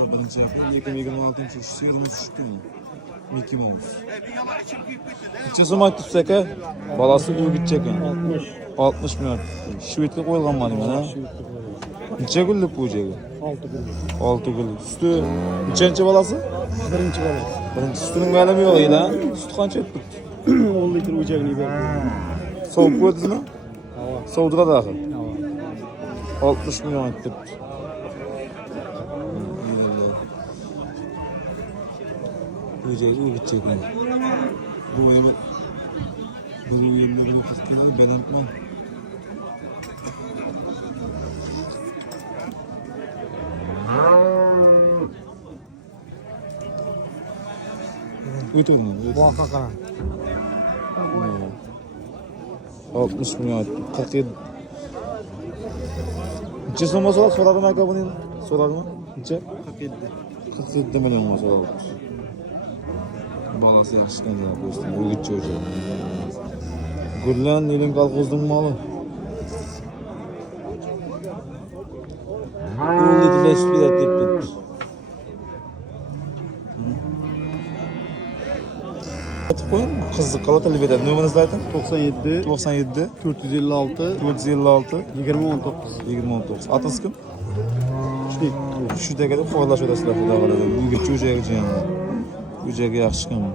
Mouse birinchi hafta 2026 serimiz tushdi. Mickey Mouse. Necha so'm aytibsiz aka? Balasi o'gitcha ekan. 60 million. Shvedga qo'yilgan mana. Necha kunlik bu joyga? 6 kun. Suti nechanchi balasi? Birinchi balasi. Birinchi sutining ma'lumi yo'q edi. Sut qancha o'tibdi? 10 litr o'jagini berdi. Sovuq ko'rdingizmi? Sovuqda daxil. 60 million aytibdi. Bu joyga o'gitcha ekan. Bu yana bu yerda buni qilgan balandman. Uyutun. Bu hakikaten. 60 milyon. 47. Neçe soma soradım aka bunu? Soradım mı? Neçe? 47 milyon mu soradım? Balası yaxşıdan ya dostum. Bu gitçi hoca. Gürlen elin kalkızdın malı. Bu litreler süt ettik. Kızlık Galatalı veren numaranız zaten 97 97 456 456 2019. 2019. Atınız kim? Şu da gelip kovalaşıyor da silahı da var. Bu geçiyor ucağa gideceğim. Ucağa yaxşı çıkamam.